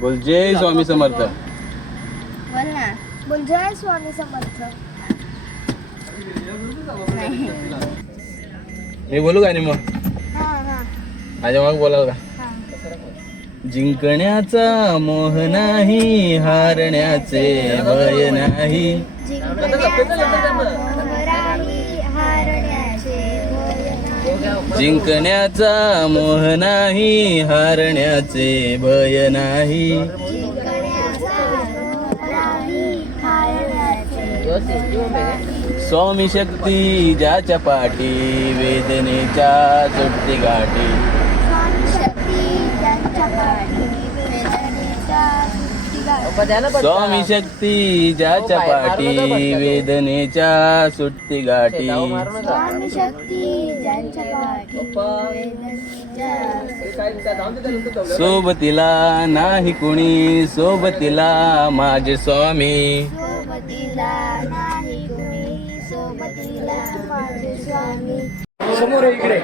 बोल जय स्वामी समर्थ. बोल ना. बोल जय स्वामी समर्थ. मी बोलू का नाही मग? हा हा माझ्या मग बोलाल का? हा. जिंकण्याचा मोह नाही, हारण्याचे भय नाही. जिंकण्याचा मोह नाही, हारण्याचे भय नाही. स्वामी शक्ती ज्याच्या पाठी, वेदनेच्या सुटते गाठी. स्वामी शक्ती ज्याच्या पाठी, वेदनेच्या सुटते गाठी. स्वामी शक्ती ज्यांच्या पाठी, सोबतीला नाही कुणी, सोबतीला माझे स्वामी. सोबतीला नाही कुणी, सोबतीला माझे स्वामी. समोर इकडे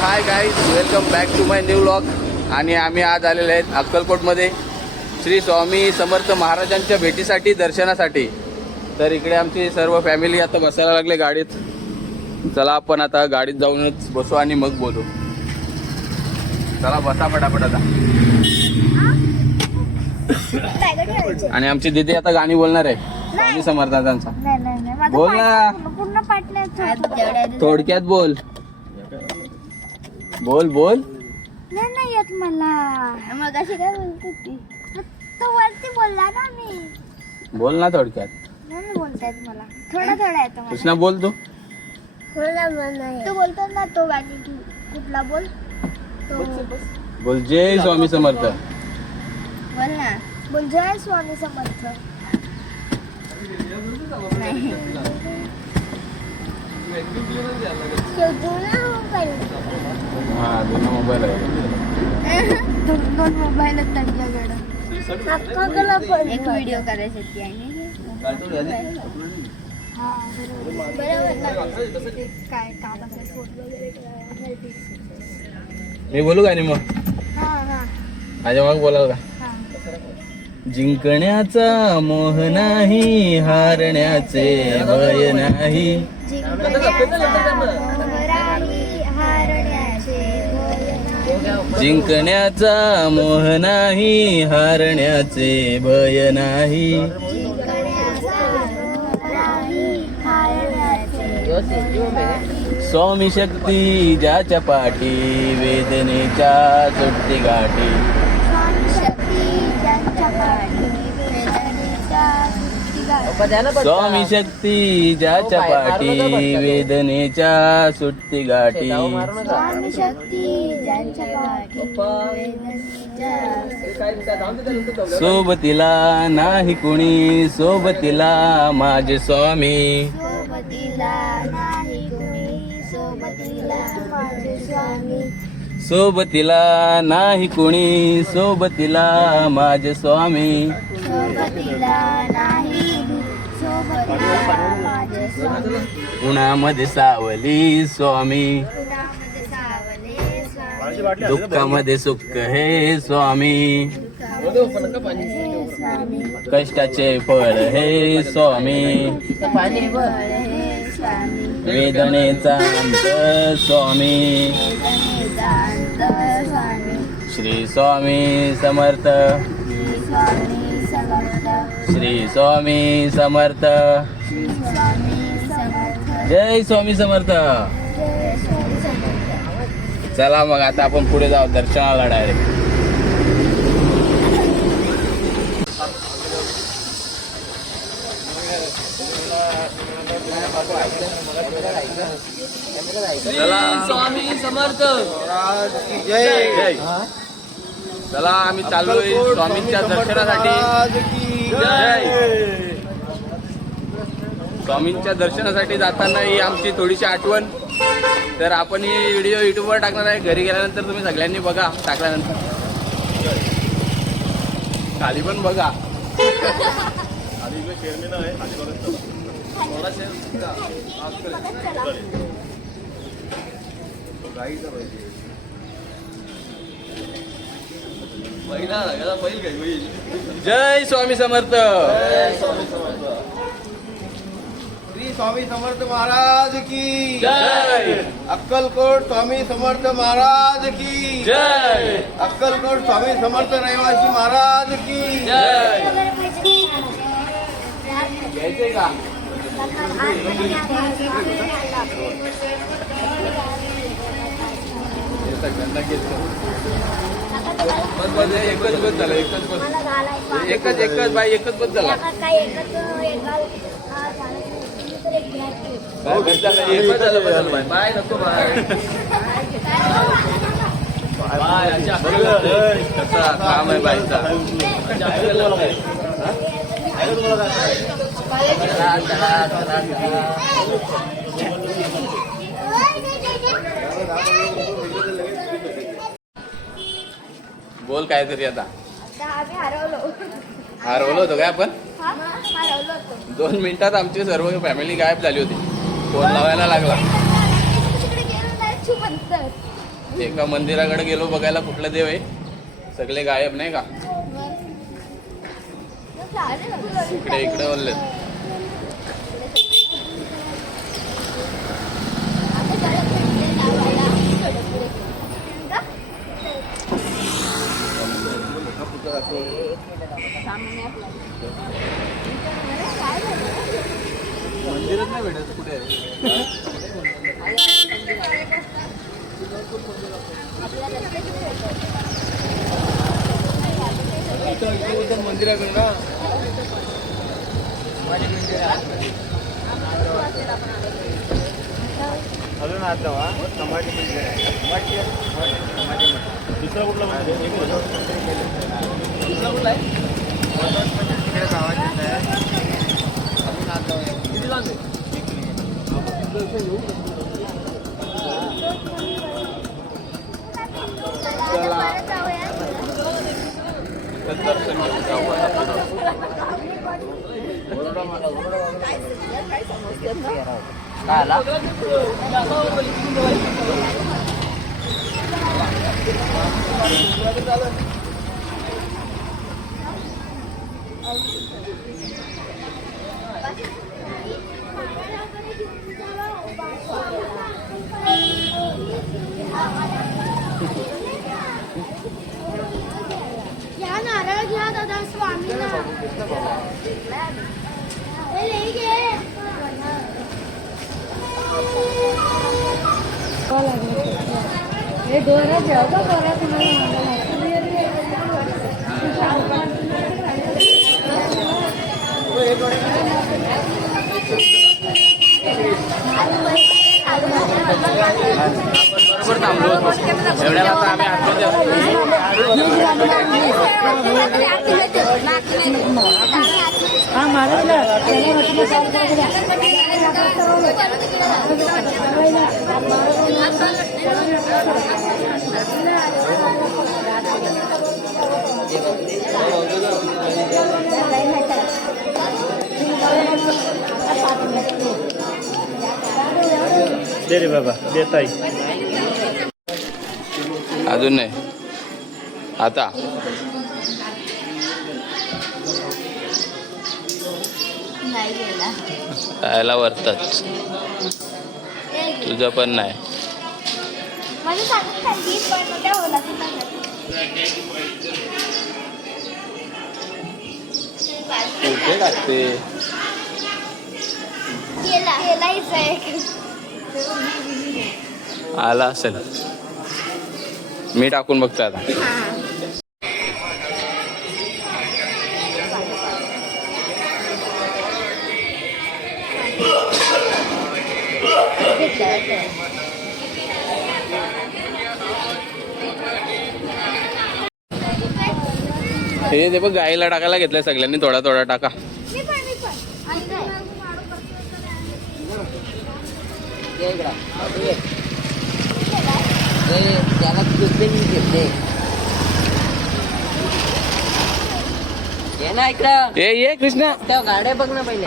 hi guys, welcome back to my new vlog. आणि आम्ही आज आलेले आहेत अक्कलकोटमध्ये श्री स्वामी समर्थ महाराजांच्या भेटीसाठी, दर्शनासाठी. तर इकडे आमची सर्व फॅमिली आता बसायला लागले गाडीत. चला आपण आता गाडीत जाऊनच बसू आणि मग बोलू. चला बसा पटापट आता. आणि आमची दीदी आता गाणी बोलणार आहे स्वामी समर्थांचा. बोल ना, पूर्ण पाटण्यात थोडक्यात बोल. बोल बोल. नाही येत मला. मग अशी काय बोलते ती? तो वरती बोलला ना मी. बोल ना थोडक्यात. नाही बोलता येत मला. थोडा येतो मला. कृष्णा बोल तू. तू बोलतो ना तो गाणी कुठला बोल तो. बोल जय स्वामी समर्थ. बोल ना. बोल जय स्वामी समर्थ. हा दोन मोबाईल आहे. दोन मोबाईल आहेत त्यांच्याकडे. एक व्हिडिओ करायसाठी आहे. काय काम असेल फोटो वगैरे. मी बोलू का नाही मग? हा हा माझ्या मग बोलाल का? हा. जिंकण्याचा मोह नाही, हारण्याचे भय नाही. जिंकण्याचा मोह नाही, हारण्याचे भय नाही. स्वामी शक्ती ज्याच्या पाठी, वेदनेच्या सुटते गाठी. स्वामी शक्ती ज्याच्या पाठी, वेदनेच्या सुटते गाठी. स्वामी शक्ती ज्यांच्या पाठी, सोबतीला नाही कुणी, सोबतीला माझे स्वामी. सोबतीला नाही कुणी, सोबतीला माझे स्वामी. सोबतीला नाही कुणी, सोबतीला माझे स्वामी. सोबतीला नाही सोबतीला माझे स्वामी. उन्हामध्ये सावली स्वामी, उन्हामध्ये सावले स्वामी. दुःखामध्ये सुख हे स्वामी. कष्टाचे फळ हे स्वामी, वेदनेचा अंत स्वामी. श्री स्वामी समर्थ, श्री स्वामी समर्थ, जय स्वामी समर्थ. चला मग आता आपण पुढे जाऊ दर्शनाला डायरेक्ट. स्वामी समर्थ. जय जय. चला आम्ही चाललोय स्वामींच्या दर्शनासाठी. जय. स्वामींच्या दर्शनासाठी जाताना ही आमची थोडीशी आठवण. तर आपण ही व्हिडिओ युट्यूबवर टाकणार आहे. घरी गेल्यानंतर तुम्ही सगळ्यांनी बघा. टाकल्यानंतर खाली पण बघा. जय स्वामी समर्थ. श्री स्वामी समर्थ महाराज की जय. अक्कलकोट स्वामी समर्थ महाराज की जय. अक्कलकोट स्वामी समर्थ रहिवासी महाराज की जय. घ्यायचंय का? बस बस एकच बस झालं. एकच बस. एकच बाई एकच बस झाला. बस झालं. एकच झालं. बस झालं बाई. बाय नको बाय. कसा काम आहे बाईचा. बोल काहीतरी आता. हरवलो होतो काय आपण. 2 मिनिटात आमची सर्व फॅमिली गायब झाली होती. फोन लावायला लागला. एका मंदिराकडे गेलो बघायला कुठला देव आहे. सगळे गायब नाही का. इकडे इकडे बोलले. मंदिरच नाही भेटायचं कुठे मंदिराकडे ना. अजून आत जावा. समाधी मंदिर आहे. दुसरा कुठला मंदिर. दुसरा कुठला आहे. तिकडे गावात आहे. अजून आत जाऊया. किती लांब आहे. दर्शन घेऊन जाऊ. काय आला. या नारळ घ्या दादा. स्वामी हे डोरा जेवढा डोरा तुम्हाला बरोबर थांबलो होतो. एवढ्याला आता आम्ही आतमध्ये दे रे बाबा देताई. अजून नाही. आता नाही गेला. खायला वरतच. तुझं पण नाही. माझी चांगली खाल्ली पण त्या होला कुठे टाकते? गेलाच आहे. आला असेल. मी टाकून बघतो आता. हे ते बघ गाईला टाकायला घेतलंय सगळ्यांनी. थोडा थोडा टाका. मी पण ये ना इकडं ये कृष्णा. त्या गाड्या बघ ना पहिले.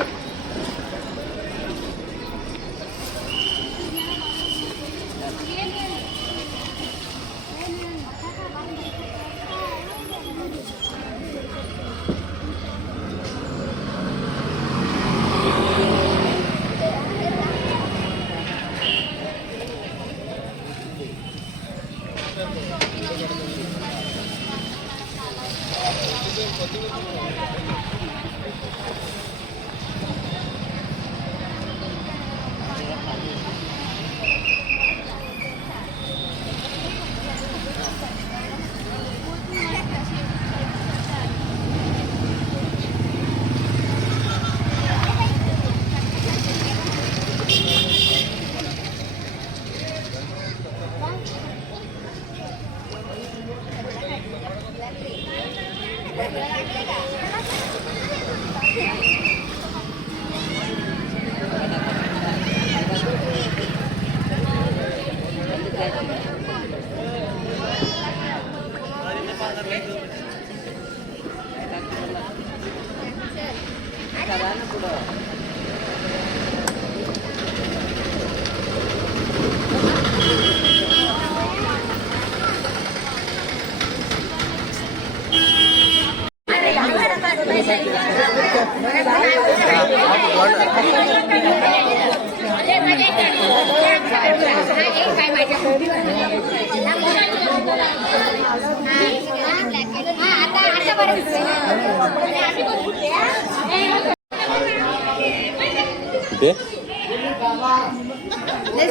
कुठे?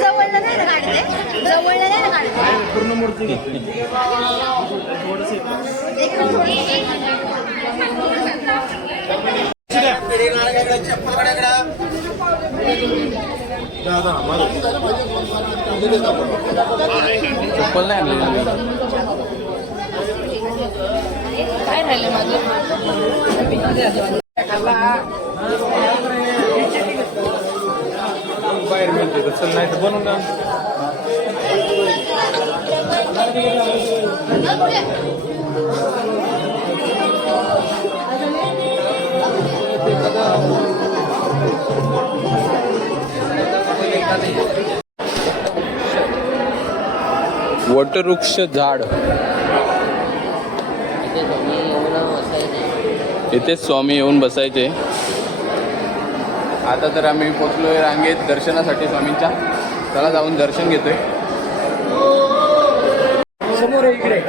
जवळला नाही ना काढते. जवळला नाही ना काढते. पूर्ण मूर्ती चप्पल नाही आणली. काय राहिलं माझं बाहेर मिळते तर चल नाही तर बनवून आण. वटवृक्ष झाड. इथे स्वामी येऊन बसायचे. आता तर आम्ही पोचलोय रांगेत दर्शनासाठी स्वामींच्या. चला जाऊन दर्शन घेतोय. समोर इकडे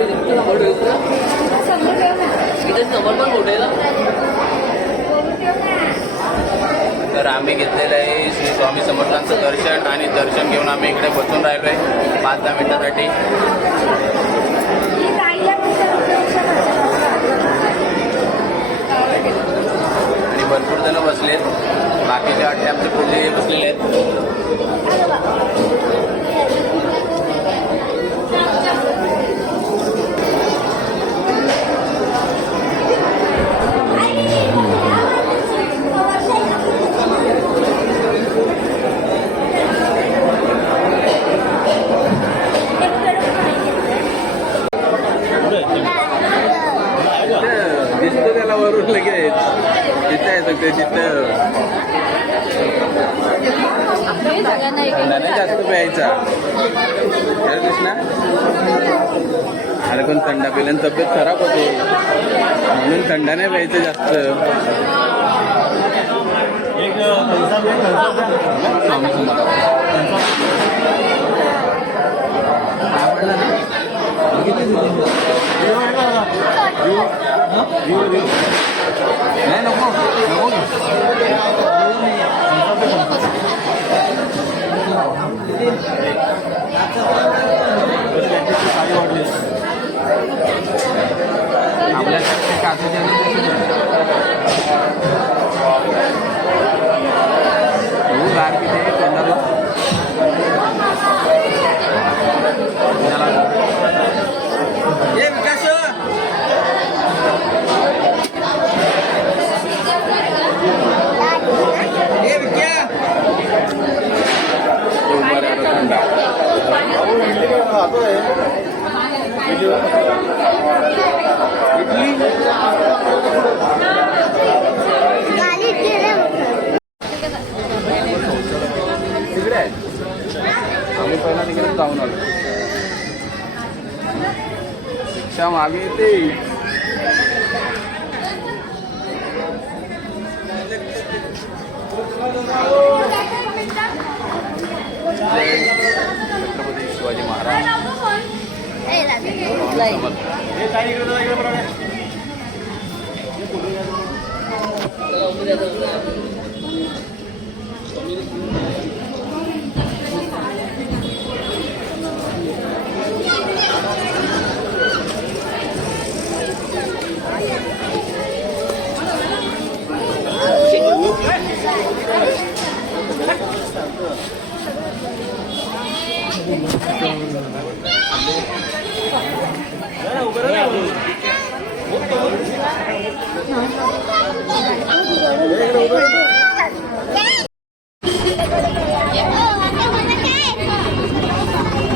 पहिले तुला फोटो घेऊ का? समोर ठेव ना. इथे समोर पण फोटो आहे ना. समोर ठेव ना. तर आम्ही घेतलेलं आहे श्री स्वामी समर्थांचं दर्शन आणि दर्शन घेऊन आम्ही इकडे बसून राहिलो आहे 5-10 मिनिटासाठी. ही राहिल्या आणि भरपूर जण बसलेत. बाकीचे वाटते आमचे पुढे बसलेले आहेत. दिसतं त्याला वरून लगेच तिथं आहे सगळे तिथं. नाही जास्त प्यायचा कृष्णा. अरे पण थंडा पिल्याने तब्येत खराब होते म्हणून थंडा नाही प्यायचं जास्त. स्वामी समर्थ. नाही नको आपल्याकडे काचेच्या गार किती तोंडाला विकास तिकडे आहे. आम्ही पहिला तिकडे जाऊन आलो. रिक्षा मागे येते. छत्रपती शिवाजी महाराज.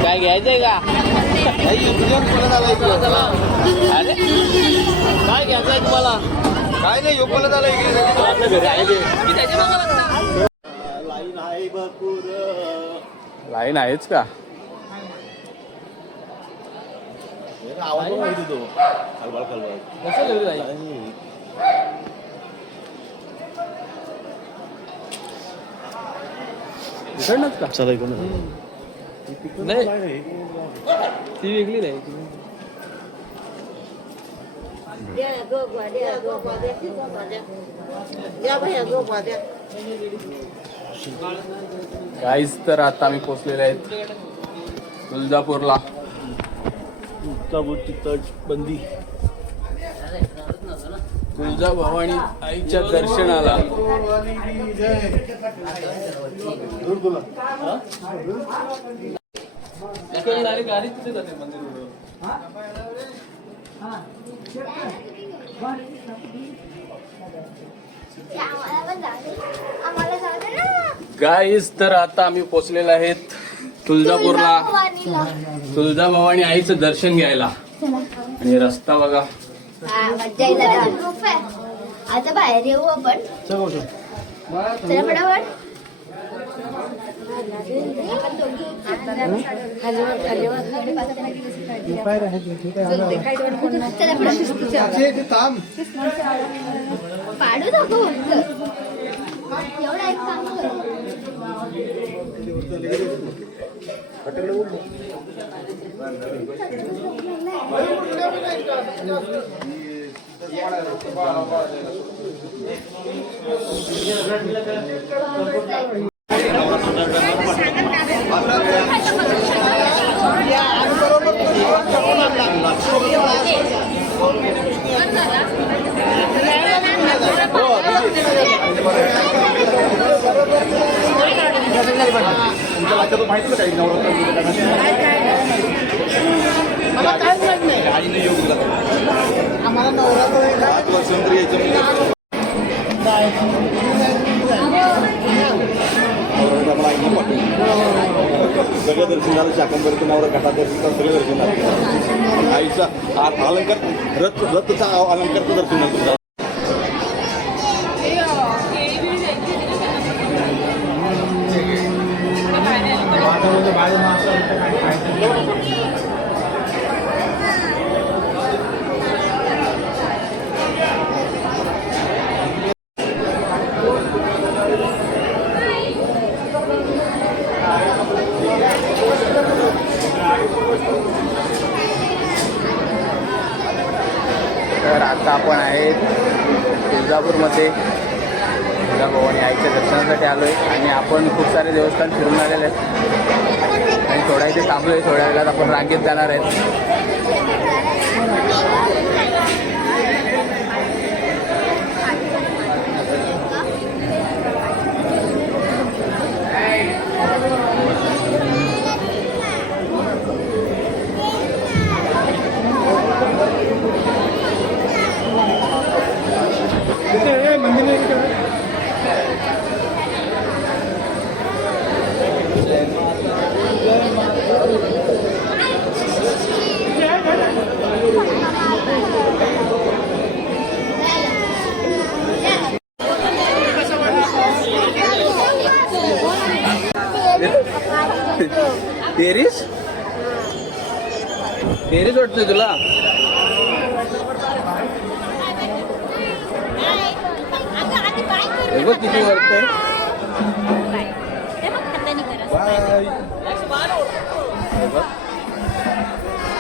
काय घ्यायचंय का? अरे काय घ्यायचंय तुम्हाला? काय नाही योपाला झालं लाईन आहेच का? इकडनंच का? चला इकडून नाही ती वेगळी नाही. गाईज तर आता आम्ही पोचलेले आहेत तुळजापूरला. बंदी तुळजाभवानी आईच्या दर्शनाला. गाईज तर आता आम्ही पोचलेलो आहेत तुळजापूरला तुळजाभवानी आईचं दर्शन घ्यायला. आणि रस्ता बघा. आता बाहेर येऊ आपण. चला पटापट. पाडू नको एवढा एक काम कर. सगळं दर्शन झालं. शाकंबरीचं नवरा घटादर्शन सगळं दर्शन झालं. आईचा अलंकार रथचा अलंकारचं दर्शन झालं. तर आता आपण आहेत तुळजापूरमध्ये तुळजाभवानी आईच्या दर्शनासाठी आलो आहे आणि आपण खूप सारे देवस्थान फिरून आलेले आहेत आणि थोडा इथे थांबलो आहे. थोड्या वेळात आपण रांगेत जाणार आहेत. टेरिस टेरिस वाटतंय तुला? हे बघ किती वरतंय.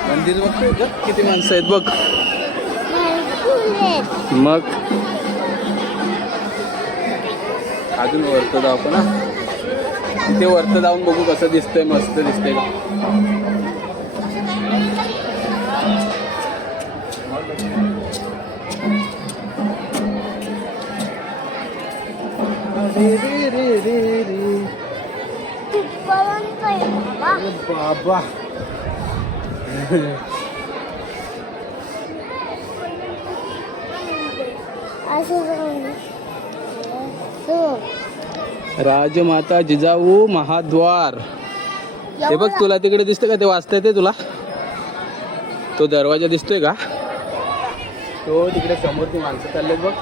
मंदिर बघतोय का किती माणसं आहेत बघ. मग अजून वरत जाऊ आपण ना. तिथे वरत जाऊन बघू कसं दिसतंय. मस्त दिसतंय का. बाबा राजमाता जिजाऊ महाद्वार. हे बघ तुला तिकडे दिसतंय का? ते वाचता येते तुला? तो दरवाजा दिसतोय का? तो तिकडे समोर ती माणसं चाललेत बघ.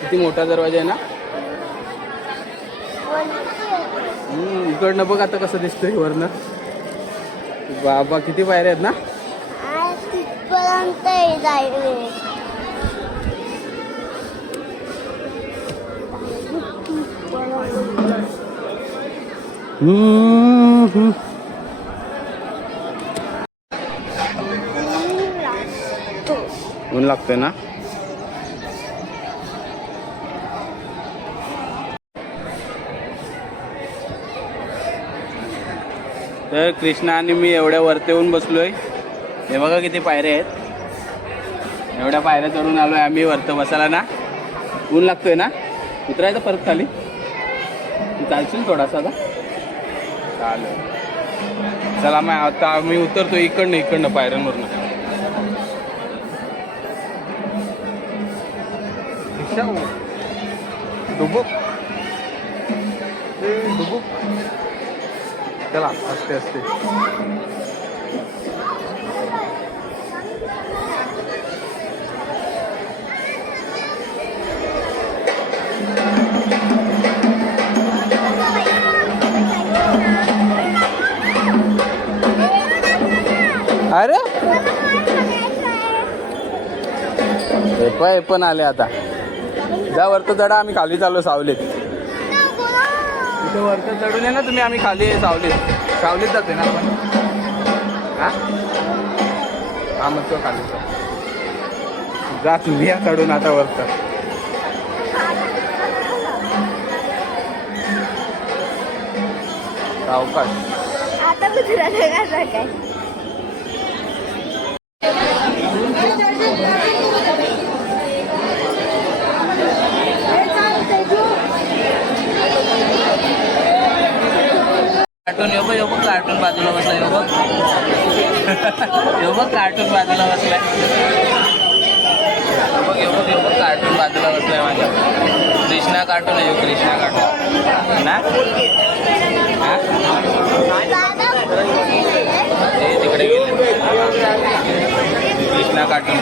किती मोठा दरवाजा आहे ना. इकडनं बघ आता कसं दिसतंय वरनं. बाबा किती पायऱ्या आहेत ना. ऊन लागतंय ना. तर कृष्णा आणि मी एवढ्या वरती येऊन बसलोय. हे बघा किती पायऱ्या आहेत. एवढ्या पायऱ्या चढून आलोय आम्ही वरती बसायला ना. ऊन लागतोय ना. उतरायचं परत खाली. चालशील थोडासा आता. चालेल चला मग आता आम्ही उतरतो इकडनं पायऱ्यांवरनं. डुबुक डुबुक. चला असते असते. अरे हे पण आले आता. जा वरतं चढा. आम्ही खाली चाललो सावलीत. इथे वरतं चढून ये ना तुम्ही, आम्ही खाली सावलीत जातोय ना आपण. हा मग तो खाली जा तुम्ही या चढून आता वरतं. सावकाश. आता गुजरात काय कार्टून यो बघ कार्टून बाजूला बसलाय यो बघ. यो बघ कार्टून बाजूला बसलाय. यो बघ कार्टून बाजूला बसलाय माझ्या. कृष्णा कार्टून आहे, कृष्णा कार्टून ना. ते तिकडे गेले. कृष्णा कार्टून.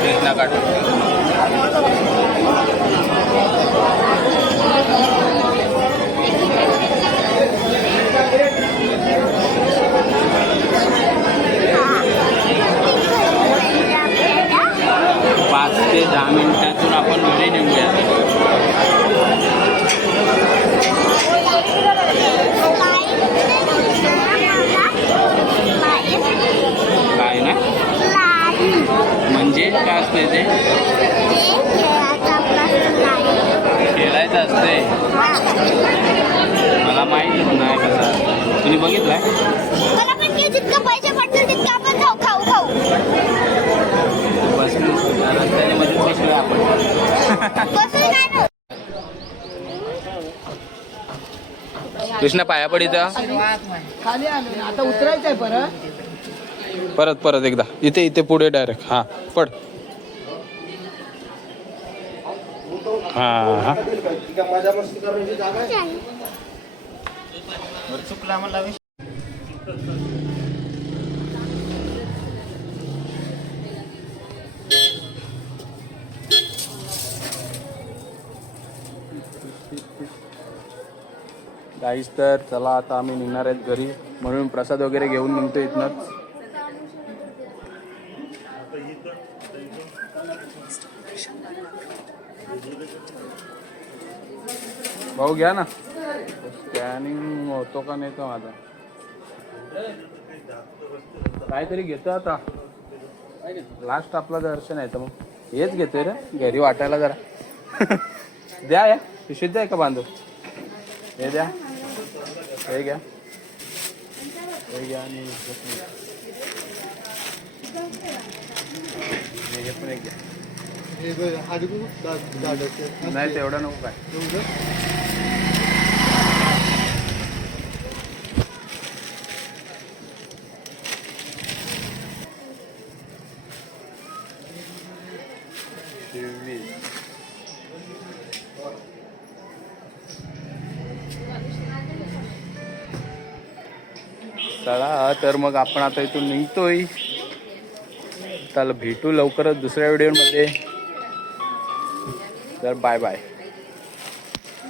पाच ते 10 मिनिटातून आपण घरी निघूया. काय ना म्हणजे काय असते ते? खेळायचं असते. मला माहिती नाही कसा. तुम्ही बघितलाय? मला पण जितकं पैसे पडतील तितकं आपण खाऊ. रस्त्यामध्ये बसूया आपण. कृष्णा पाया पडीचा. खाली आलो आता उतरायचंय परत एकदा इथे पुढे डायरेक्ट. हा पड. हा मजा मस्ती करण्याची जागा आहे. चुकला मला. गाईस तर चला आता आम्ही निघणार आहेत घरी, म्हणून प्रसाद वगैरे घेऊन निघतो इथनंच. भाऊ घ्या ना. स्कॅनिंग होतो का नाही तो माझा. काहीतरी घेतो आता. लास्ट आपलं दर्शन आहे तर मग हेच घेतोय रे घरी वाटायला जरा. द्या या पिशवीत द्या का बांधू. हे द्या, हे घ्या, आणि हे पण एक घ्या. नाही तेवढं नको काय. चला तर मग आपण आता इथून निघतोय. चला भेटू लवकरच दुसऱ्या व्हिडिओमध्ये. तर बाय बाय.